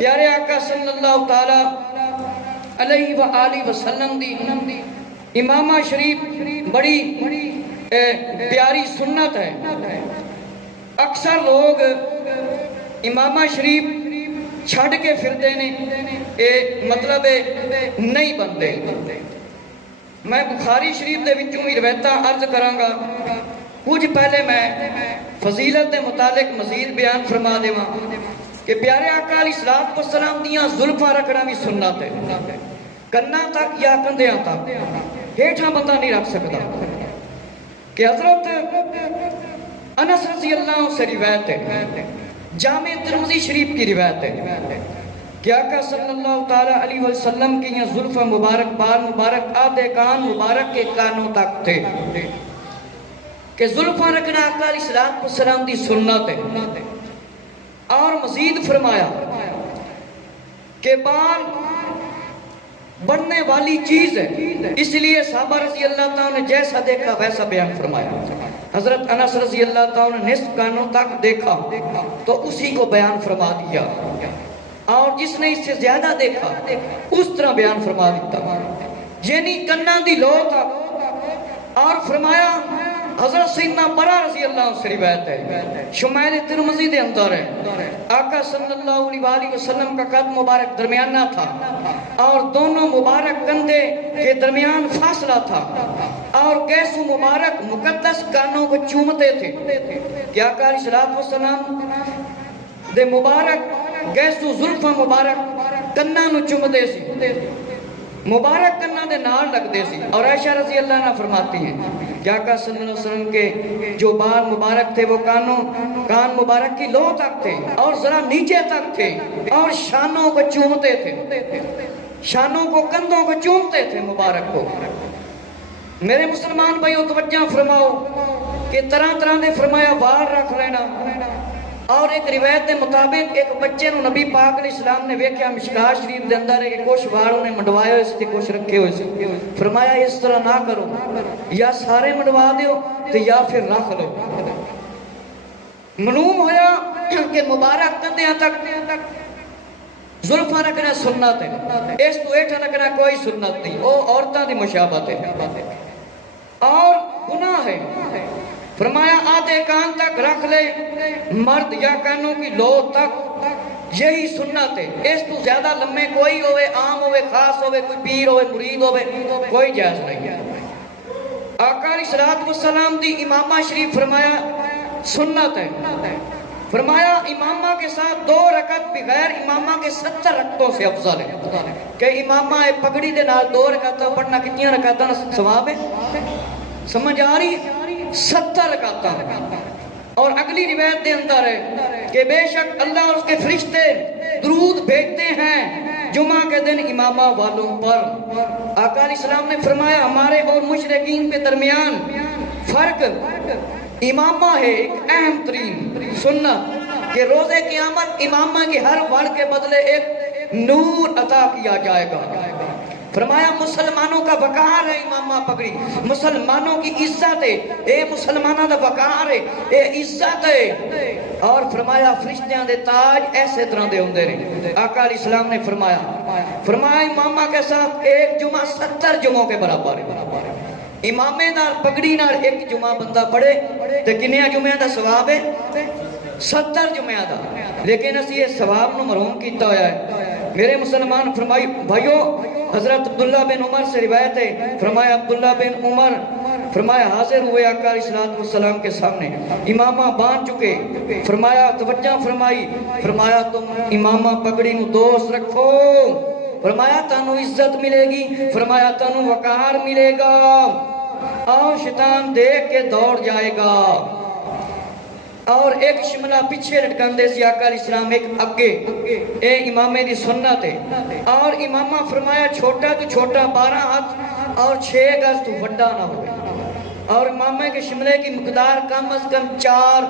پیارے آقا صلی اللہ تعالی علیہ وآلہ وسلم دی امامہ شریف بڑی پیاری سنت ہے. اکثر لوگ امامہ شریف چھڑ کے پھرتے نے مطلب نہیں بنتے. میں بخاری شریف دے وچوں ہی روایتاں عرض کراں گا. کچھ پہلے میں فضیلت دے متعلق مزید بیان فرما دیواں کہ پیارے آقا علیہ الصلوۃ والسلام دیاں زلفاں رکھنا بھی سنت ہے. کناں تک یا کندھیاں تک ہیٹھاں بندہ نہیں رکھ سکتا. کہ حضرت انس رضی اللہ عنہ سے روایت ہے، جامع ترمذی شریف کی روایت ہے کہ آقا صلی اللہ تعالی علیہ وسلم کی یہ زلفاں مبارک، بال مبارک، آدھے کان مبارک کے کانوں تک تھے. کہ زلفاں رکھنا آقا علیہ الصلوۃ والسلام دی سنت ہے. اور مزید فرمایا کہ بال بڑھنے والی چیز ہے، اس لیے صحابہ رضی اللہ تعالیٰ نے جیسا دیکھا ویسا بیان فرمایا. حضرت انس رضی اللہ تعالیٰ نے نصف کانوں تک دیکھا تو اسی کو بیان فرما دیا، اور جس نے اس سے زیادہ دیکھا اس طرح بیان فرما دیتا، یعنی کناں دی لو تھا. اور فرمایا حضرت سیدنا برا رضی اللہ عنہ سے روایت ہے، شمائل ترمذی دے اندر ہے، آقا صلی اللہ علیہ وسلم کا قد مبارک درمیانہ تھا اور دونوں مبارک کندھے کے درمیان فاصلہ تھا، اور گیسو مبارک مقدس کانوں کو چومتے تھے. کہ آقا علیہ الصلوۃ والسلام دے مبارک گیسو زلفاں مبارک کناں نو چومتے سی، مبارک کناں دے نال لگتے سی. اور عائشہ رضی اللہ عنہ فرماتی ہیں کہ آقا صلی اللہ علیہ وسلم کے جو بال مبارک تھے وہ کان مبارک کی لو تک تھے اور ذرا نیچے تک تھے، اور شانوں کو چومتے تھے، شانوں کو کندھوں کو چومتے تھے مبارک کو. میرے مسلمان بھائیو توجہ فرماؤ کہ طرح طرح دے فرمایا وال رکھ لینا. اور ایک روایت کے مطابق ایک بچے نو نبی پاک علیہ السلام نے ویکھیا مشکات شریف دے اندر ہے کہ کچھ وال انہیں منڈوائے ہوئے سے کچھ رکھے ہوئے سے. فرمایا اس طرح نہ کرو، یا سارے منڈوا دیو تو یا پھر رکھ لو. معلوم ہویا کہ مبارک کندھیاں تک زلفاں رکھنا سنت ہے، اس تو ایٹھا رکھنا کوئی سنت نہیں، وہ عورتاں دی مشابہت ہے اور گناہ ہے. فرمایا آدھے کان تک رکھ لے مرد یا کانوں کی لو تک، یہی سنت ہے. اس تو زیادہ لمحے کوئی ہوئے، عام ہوئے، خاص ہوئے، کوئی پیر ہوئے، مرید ہوئے، کوئی جائز نہیں ہے. آقا علیہ الصلوۃ والسلام دی امامہ شریف فرمایا سنت ہے. فرمایا امامہ کے ساتھ 2 رکعت بغیر امامہ کے 70 رکعتوں سے افضل ہے. کہ امامہ پگڑی دے نال 2 رکعتاں پڑھنا کتنی رکعتاں ثواب ہے؟ سمجھ آ رہی؟ 70 رکعتاں. اور اگلی روایت دے اندر ہے کہ بے شک اللہ اور اس کے فرشتے درود بھیجتے ہیں جمعہ کے دن امامہ والوں پر. آقا علیہ السلام نے فرمایا ہمارے اور مشرکین کے درمیان فرق امامہ ہے، ایک اہم ترین سنت کہ روز قیامت امامہ کی ہر وڑ کے بدلے ایک نور عطا کیا جائے گا. فرمایا مسلمانوں کا وقار ہے امامہ پگڑی، مسلمانوں کی عزت ہے، اے مسلمانوں کا وقار ہے، اے عزت ہے. اور فرمایا فرشتیاں دے تاج ایسے طرح دے ہوندے نے. آقا علیہ السلام نے فرمایا امامہ کے ساتھ ایک جمعہ 70 جمعوں کے برابر ہے. امامے نال پگڑی نال ایک جمعہ بندہ پڑھے تو کنیا جمعہ دا ثواب ہے؟ 70 جمعہ دا. لیکن اسی یہ ثواب نو مرحوم کیتا ہویا ہے. میرے مسلمان فرمائی بھائیو حضرت عبداللہ بن عمر سے روایت ہے. فرمایا عبداللہ بن عمر فرمایا حاضر ہوئے آقا علیہ الصلوۃ والسلام کے سامنے، امامہ باندھ چکے. فرمایا توجہ فرمائی، فرمایا تم امامہ پگڑی نو دوست رکھو، فرمایا تانو عزت ملے گی، فرمایا تانو وقار ملے گا، اور شیطان دیکھ کے دوڑ جائے گا. اور ایک شملہ پیچھے لٹکن دے سی آقا علیہ السلام، ایک اگے. اے امامے دی سنت ہے. اور امامہ فرمایا چھوٹا تو چھوٹا 12 ہاتھ اور 6 گز تو وڈا نہ ہوئے. اور امامے کے شملے کی مقدار کم از کم 4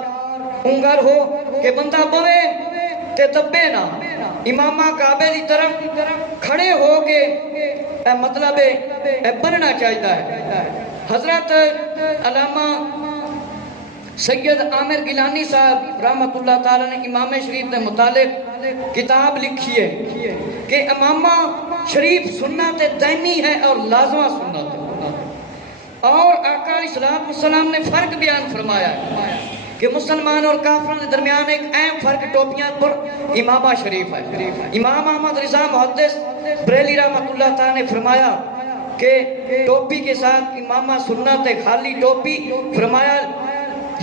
انگر ہو کہ بندہ بوے تے دبے نہ. امامہ کعبے دی طرف کھڑے ہو کے مطلب بننا چاہتا ہے. حضرت علامہ سید عامر گیلانی صاحب رحمت اللہ تعالی نے امام شریف کے متعلق کتاب لکھی ہے کہ امامہ شریف سنت دائمی ہے اور لازمہ سنت ہے، اور آقا علیہ السلام نے فرق بیان فرمایا ہے کہ مسلمان اور کافروں کے درمیان ایک اہم فرق ٹوپیاں پر امامہ شریف ہے۔ امام احمد رضا محدث بریلی رحمت اللہ تعالی نے فرمایا کہ ٹوپی کے ساتھ امامہ سنت ہے، خالی ٹوپی فرمایا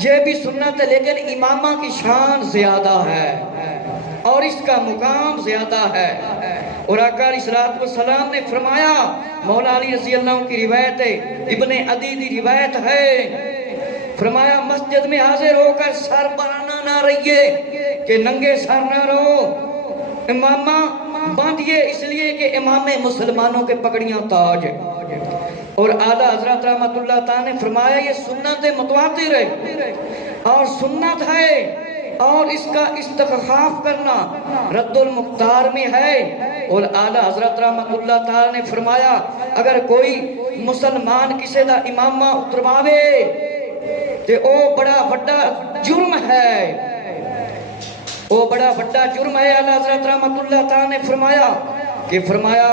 یہ بھی سنت ہے لیکن امامہ کی شان زیادہ ہے اور اس کا مقام زیادہ ہے۔ اور آقا علیہ السلام نے فرمایا، مولا علی رضی اللہ عنہ کی روایت ہے، ابن عدی کی روایت ہے، فرمایا مسجد میں حاضر ہو کر سر بنانا نہ رہیے کہ ننگے سر نہ رہو، امامہ باندھئے اس لیے کہ امام مسلمانوں کے پگڑیاں تاج ہے۔ اور اعلیٰ حضرت رحمت اللہ تعالی نے فرمایا یہ سنت متواتر ہے اور سنت ہے، اور اس کا استخفاف کرنا رد المختار میں ہے۔ اور اعلیٰ حضرت رحمت اللہ تعالی نے فرمایا اگر کوئی مسلمان کسی دا امامہ اترواوے تے او بڑا بڑا جرم ہے، او بڑا بڑا جرم ہے۔ اعلیٰ حضرت رحمت اللہ تعالی نے فرمایا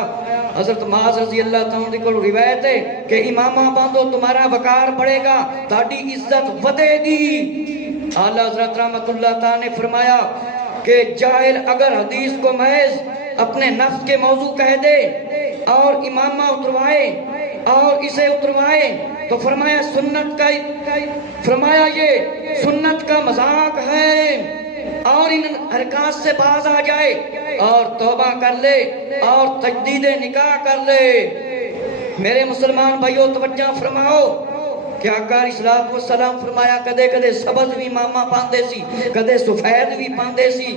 حضرت معاذ رضی اللہ تعالی کو روایت ہے کہ امامہ باندھو تمہارا وقار بڑھے گا، تاڑی عزت ودے گی۔ اعلیٰ حضرت رحمت اللہ تعالی نے فرمایا کہ جاہل اگر حدیث کو محض اپنے نفس کے موضوع کہہ دے اور امامہ اتروائے اور اسے اتروائے تو فرمایا یہ سنت کا مذاق ہے، اور ان حرکات سے باز آ جائے اور توبہ کر لے اور تجدید نکاح کر لے۔ میرے مسلمان بھائیو توجہ فرماؤ کہ آقا علیہ السلام فرمایا کدے کدے سبز بھی امامہ پاندے سی، کدے سفید بھی پاندے سی،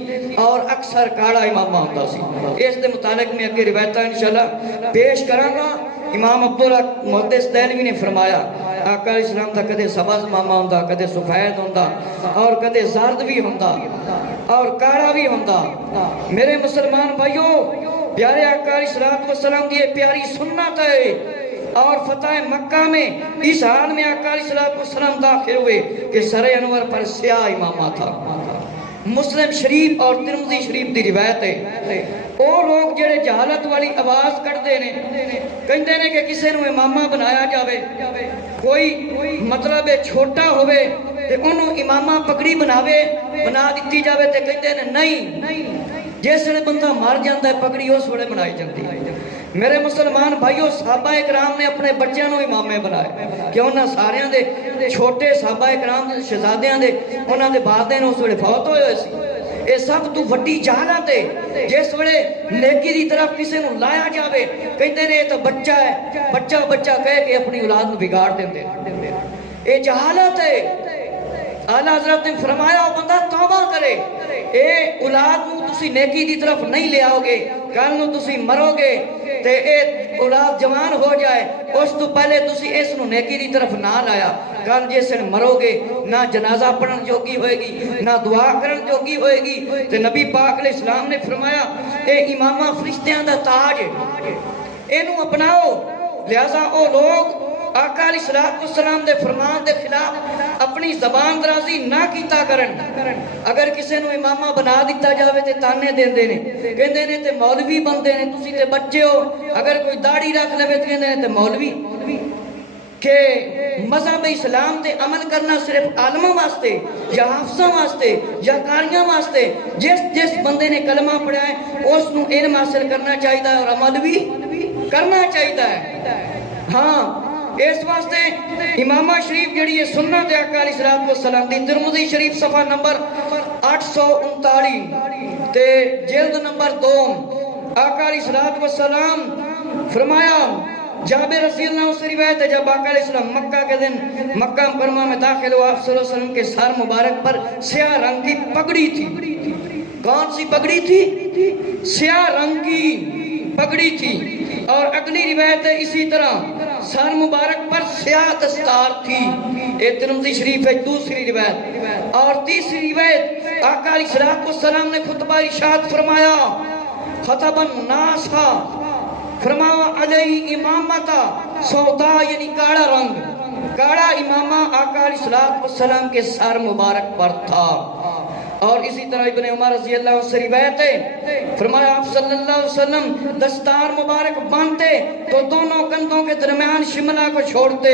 اور اکثر کاڑا امامہ ہوتا سی۔ اس دے متعلق میں اگے روایتاں انشاءاللہ پیش کراں گا۔ امام عبدالحق محدث دہلوی نے فرمایا آقا علیہ السلام دا کدے سبز امامہ ہوندا، کدے سفید ہوندا، اور کدے زرد بھی ہوندا اور کاڑا بھی ہوندا۔ میرے مسلمان بھائیو پیارے آقا علیہ السلام کی پیاری سنت ہے، اور فتح مکہ میں اس حال میں آقا علیہ السلام داخل ہوئے کہ سر انور پر سیاہ امامہ تھا۔ مسلم شریف اور ترمذی شریف دی روایت ہے وہ لوگ جڑے جہالت والی آواز کردے نے کہندے نے کہ کسے نو امامہ بنایا جاوے، کوئی مطلب چھوٹا ہوئے تے انہوں امامہ پگڑی بنا دیتی جاوے تے کہندے نے نہیں، جس ویلے بندہ مر جاندا ہے پگڑی اس ویلے بنائی جاندی ہے۔ میرے مسلمان بھائیو صحابہ اکرام نے اپنے بچیاں نو امامے بنائے کہ انہاں ساریاں دے چھوٹے صحابہ اکرام دے شہزادیاں دے انہاں دے والدین اس ویلے فوت ہوئے سی۔ اے سب تو وڈی جہالت ہے، جس ویلے نیکی دی طرف کسے نو لایا جاوے کہندے نے تو بچہ ہے، بچہ کہہ کے اپنی اولاد نو بگاڑ دیندے، اے جہالت ہے۔ اعلیٰ حضرت نے فرمایا وہ بندہ توبہ کرے، اے اولاد نو تسی نیکی دی طرف نہیں لے آؤ گے، کل نو تسی مرو گے تے اے اولاد جوان ہو جائے، اس تو پہلے تسی اس نو نیکی دی طرف نہ لایا، کل جیسے مرو گے نہ جنازہ پڑھن جوگی ہوئے گی نہ دعا کرن جوگی ہوئے گی۔ تے نبی پاک علیہ السلام نے فرمایا اے امامہ فرشتیاں دا تاج ہے، اینو اپناؤ۔ لہذا او لوگ آقا علیہ السلام دے فرمان دے خلاف اپنی زبان درازی نہ کیتا کرن۔ اگر کسے نو امامہ بنا دیتا جاوے تے تانے دیندے نے، کہندے نے تے مولوی بندے نے، تسی تے بچے ہو، اگر کوئی داڑھی رکھ لے تے کہندے نے تے مولوی، کہ مذہب اسلام تے عمل کرنا صرف عالموں واسطے یا حافظوں واسطے یا قاریاں واسطے، جس بندے نے کلمہ پڑھا ہے اس نو علم حاصل کرنا چاہیدا ہے اور عمل بھی کرنا چاہیدا ہے۔ ہاں اس واسطے امامہ شریف جڑی ہے سنت آقا علیہ السلام دی ترمذی شریف صفحہ نمبر 839 تے جلد نمبر 2 آقا علیہ السلام فرمایا، جابر رضی اللہ عنہ سے روایت ہے جب آقا علیہ السلام مکہ کے دن مکہ مکرمہ میں داخل ہوا، آپ صلی اللہ علیہ وسلم کے سر مبارک پر سیاہ رنگ کی پگڑی تھی۔ کون سی پگڑی تھی؟ سیاہ رنگ کی پگڑی تھی۔ اور اگلی روایت ہے اسی طرح سر مبارک پر سیاہ دستار تھی، اے ترمذی شریف ہے دوسری روایت۔ اور تیسری روایت آقا علیہ السلام نے خطبہ ارشاد فرمایا، خطب الناس فرمایا علیہ امامتا سودا یعنی کاڑا رنگ، کاڑا امامہ آقا علیہ السلام کے سر مبارک پر تھا. اور اسی طرح ابن عمر رضی اللہ عنہ سے روایت ہے، فرمایا آپ صلی اللہ علیہ وسلم دستار مبارک باندھتے تو دونوں کندھوں کے درمیان شملہ کو چھوڑتے.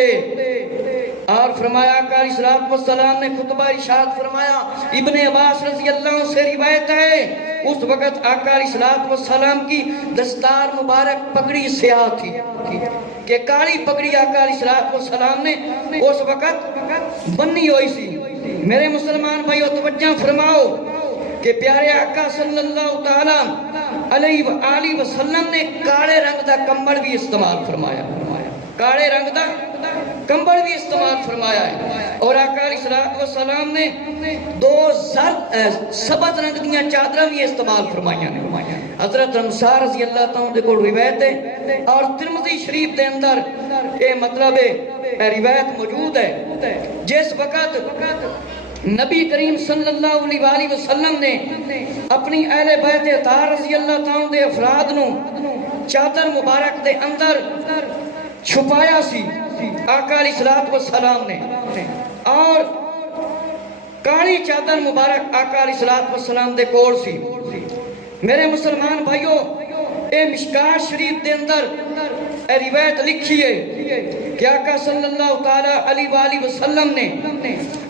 اور فرمایا آقا علیہ السلام نے خطبہ ارشاد فرمایا. ابن عباس رضی اللہ عنہ سے روایت ہے اس وقت آقا علیہ السلام کی دستار مبارک پگڑی سیاہ تھی کہ کالی پگڑی آقا علیہ السلام نے اس وقت بنی ہوئی سی. میرے مسلمان بھائیو توجہ فرماؤ کہ پیارے آقا صلی اللہ تعالی علیہ وآلہ وسلم نے کالے رنگ دا کمبل بھی استعمال فرمایا. کالے رنگ دا کمبل بھی استعمال فرمایا ہے. اور آقا علیہ السلام نے دو سبز رنگ دیاں چادراں بھی استعمال فرمائیاں نے. حضرت رمسار رضی اللہ تعالیٰ کو روایت ہے اور ترمذی شریف دے اندر یہ مطلب روایت موجود ہے. جس وقت نبی کریم صلی اللہ علیہ وآلہ وسلم نے اپنی اہل بیت اطہار رضی اللہ تعالیٰ دے افراد نو چادر مبارک دے اندر چھپایا سی آقا علیہ السلام نے، اور کالی چادر مبارک آقا علیہ السلام دے کول سی. میرے مسلمان بھائیو اے مشکات شریف دے اندر اے روایت لکھی ہے کہ آقا صلی اللہ تعالیٰ علیہ وآلہ وسلم نے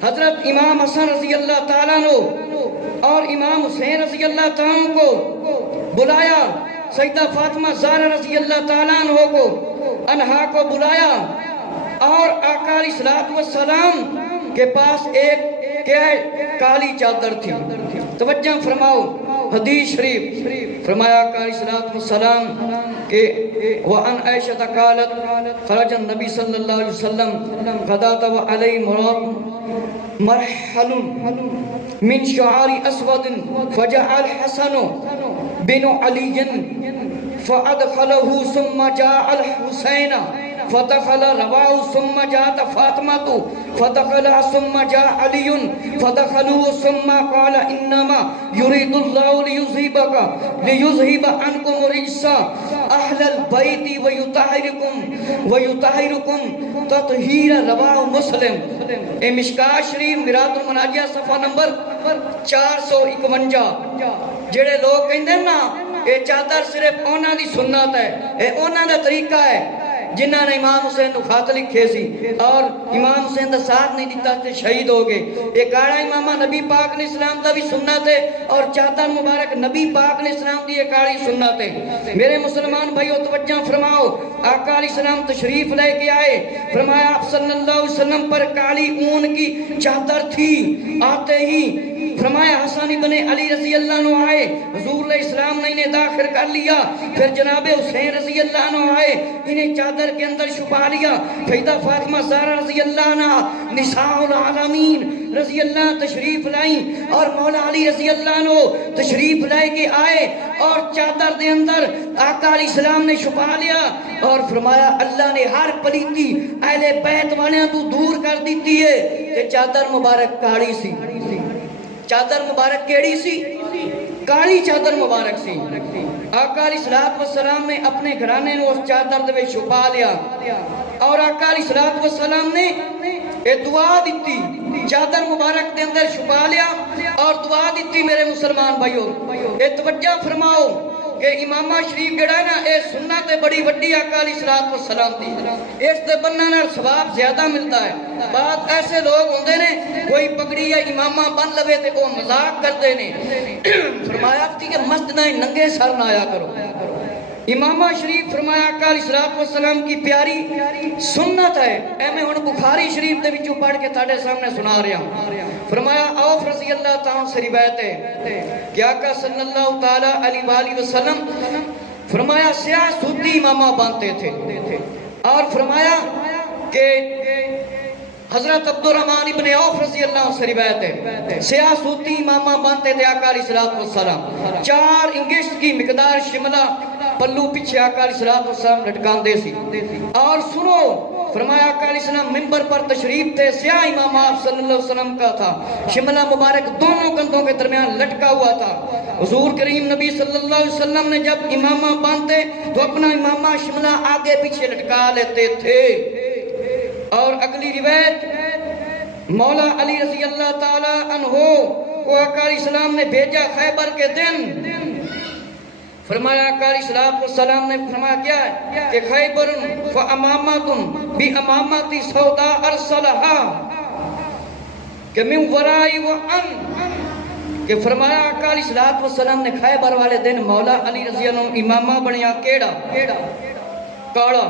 حضرت امام حسن رضی اللہ تعالیٰ عنہ اور امام حسین رضی اللہ تعالیٰ عنہ کو بلایا. سیدہ فاطمہ زہرا رضی اللہ تعالیٰ عنہ کو انہا کو بلایا اور آقا علیہ السلام کے پاس ایک کیا ہے کالی چادر تھی. توجہ فرماؤ حدیث شریف فرمایا آقا علیہ السلام کہ وَأَنْ عَيْشَةَ قَالَتْ خَرَجَ النَّبِي صلی اللہ علیہ وسلم غَدَاتَ وَعَلَيْهِ مُرَابٌ مَرْحَلٌ مِنْ شَعَارِ أَسْوَدٍ فَجَعَ الْحَسَنُ بِنُ عَلِيٍّ فَأَدْخَلَهُ ثُمَّ جَاءَ الْحُسَيْنَ فدخل رواه ثم جاءت فاطمة فدخل ثم جاء علي فدخلوا ثم قال إنما يريد الله ليذهب عنكم الرجس أهل البيت ويطهركم تطهيرا رواه مسلم. اے مشکات شریف مراد المناجیہ صفحہ نمبر 451. جڑے لوگ کہندے نا اے چادر صرف انہاں دی سنت ہے، اے انہاں دا طریقہ ہے جنہاں نے امام حسین نو خط لکھے سی اور امام حسین دا ساتھ نہیں دیتا تے شہید ہو گئے. یہ کاڑا امامہ نبی پاک علیہ السلام دا بھی سنت ہے اور چادر مبارک نبی پاک علیہ السلام دی یہ کاڑی سنت ہے. میرے مسلمان بھائیو توجہ فرماؤ آقا علیہ السلام تشریف لے کے آئے. فرمایا آپ صلی اللہ علیہ وسلم پر کالی اون کی چادر تھی. آتے ہی فرمایا حسن ابن علی رضی اللہ عنہ آئے، حضور علیہ السلام نے انہیں داخل کر لیا. پھر جناب حسین رضی اللہ عنہ آئے، انہیں چادر کے اندر چھپا لیا. سیدہ فاطمہ زہرا رضی اللہ عنہ نساء العالمین رضی اللہ تشریف لائیں اور مولا علی رضی اللہ عنہ تشریف لائے کے آئے اور چادر دے اندر آقا علیہ السلام نے چھپا لیا اور فرمایا اللہ نے ہر پلیتی اہل بیت والوں تو دور کر دیتی ہے. کہ چادر مبارک کاڑی سی. چادر مبارک کیڑی سی؟ کالی چادر مبارک سی. آقا علیہ السلام نے اپنے گھرانے نے اس چادر دے چھپا لیا اور آقا علیہ السلام نے ایک دعا دیتی چادر مبارک دے اندر چھپا لیا اور دعا دیتی. میرے مسلمان بھائیو اے توجہ فرماؤ کہ امامہ شریف جڑا ہے نا اے سنت ہے بڑی وڈی آقا علیہ السلام دی. اس دے بننے نال ثواب زیادہ ملتا ہے. بعض ایسے لوگ ہوندے نے کوئی پگڑی یا امامہ بن لوے تے وہ مذاق کرتے نے. فرمایا کہ مسجد میں ننگے سر نہ آیا کرو. امامہ شریف فرمایا آقا علیہ السلام کی پیاری سنت ہے. اے میں ہن بخاری شریف دے وچوں پڑھ کے تہاڈے سامنے سنا رہا ہوں. فرمایا عوف رضی اللہ تعالیٰ سے روایت ہے کہ آقا صلی اللہ تعالیٰ علیہ وآلہ وسلم فرمایا سیاہ سوتی امامہ باندھتے تھے اور فرمایا کہ حضرت عبد الرحمن ابن عوف رضی اللہ عنہ سے روایت ہے سیاہ سوتی امامہ باندھتے تھے آقا علیہ السلام. 4 انگشت کی مقدار شملہ پلو پیچھے آقا علیہ السلام لٹکان دے سی. اور سنو فرمایا آقا علیہ السلام منبر پر تشریف تھے. سیاہ امامہ آپ صلی اللہ علیہ وسلم کا تھا. شملہ مبارک دونوں کندھوں کے درمیان لٹکا ہوا تھا. حضور کریم نبی صلی اللہ علیہ وسلم نے جب امامہ باندھتے تو اپنا امامہ شملہ آگے پیچھے لٹکا لیتے تھے اور اگلی روایت مولا علی رضی اللہ تعالی عنہ کو آقا علیہ السلام نے بھیجا خیبر کے دن، فرمایا آقا علیہ السلام نے فرمایا کیا ہے کہ خیبر فامامتم بامامتی سودا ارسلہا کہ من ورائی وان، کہ فرمایا آقا علیہ السلام نے خیبر والے دن مولا علی رضی اللہ عنہ امامہ بنیا کیڑا کاڑا،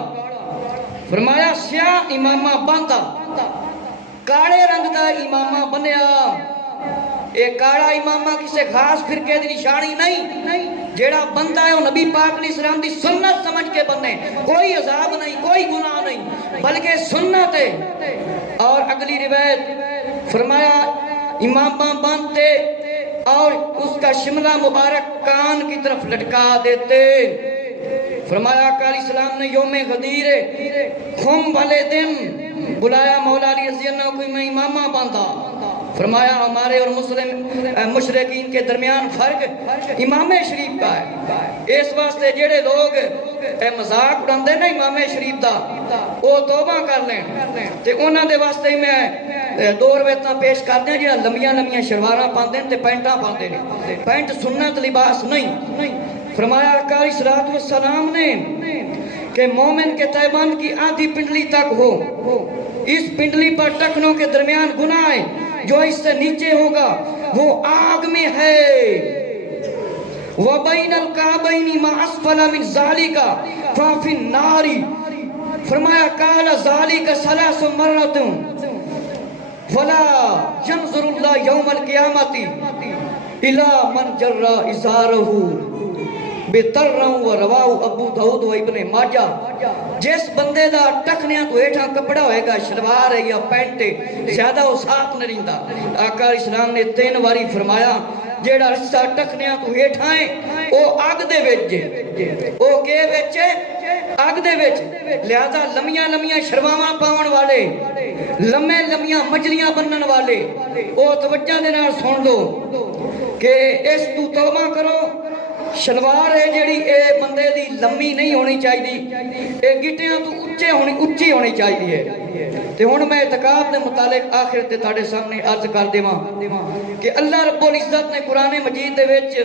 فرمایا سیاہ امامہ باندھا، کاڑے رنگ دا امامہ بنیا۔ اے کاڑا امامہ کسے خاص فرقے دی نشانی نہیں، جیڑا بندہ ہے وہ نبی پاک علیہ السلام دی سنت سمجھ کے بننے، کوئی عذاب نہیں، کوئی گناہ نہیں، بلکہ سنت ہے۔ اور اگلی روایت فرمایا امامہ باندھتے اور اس کا شملہ مبارک کان کی طرف لٹکا دیتے۔ فرمایا آقا علیہ السلام نے یوم غدیر خم والے دن بلایا مولا علی رضی اللہ عنہ کو میں امامہ باندھا، فرمایا ہمارے اور مسلم مشرقین کے درمیان فرق امام شریف کا ہے، اس واسطے جڑے لوگ مذاق اڑاندے نا امام شریف دا وہ توبہ کر لیں تے انہاں دے واسطے میں دو روایتاں پیش کر دیں جڑا لمیاں لمیاں شلواراں پاندے تے پینٹاں پاندے نے، پینٹ سنت لباس نہیں۔ فرمایا آقا علیہ السلام نے کہ مومن کے تیبند کی آدھی پنڈلی تک ہو، اس پنڈلی پر ٹکنوں کے درمیان گناہ ہے، جو اس سے نیچے ہوگا وہ آگ میں ہے، وَبَيْنَ الْكَعْبَيْنِ مَا أَسْفَلَ مِنْ ذَلِكَ فَفِي النَّارِ، فرمایا قَالَ ذَلِكَ ثَلَاثُ مَرَّةٍ فَلَا يَنْظُرُ اللَّهُ يَوْمَ الْقِيَامَةِ إِلَى مَنْ جَرَّ إِزَارَهُ بِتَرًّا وَرَوَاهُ ابو داؤد و ابن ماجہ، جس بندے دا ٹکنیاں تو ہیٹھاں کپڑا ہوئے گا، شلوار ہے یا پینٹ ہے، زیادہ وہ صاف نہیں رہندا۔ آقا علیہ السلام نے 3 واری فرمایا جیڑا رشتہ ٹکنیاں تو ہیٹھاں ہے او اگ دے وچ، او کے وچ اگ دے وچ، لہذا لمیاں لمیاں شرواواں پاون والے، لمے لمیاں مجلیاں بنن والے او توجہ دے نال سن لو کہ اس تو توبہ کرو۔ شلوار ہے جیڑی اے بندے دی لمبی نہیں ہونی چاہیے، اے گٹیاں تو اچھی ہونی چاہیے۔ تے ہن میں اعتقاد دے متعلق آخر تے تہاڈے سامنے عرض کر دیواں کہ اللہ رب العزت نے قرآن مجید دے وچ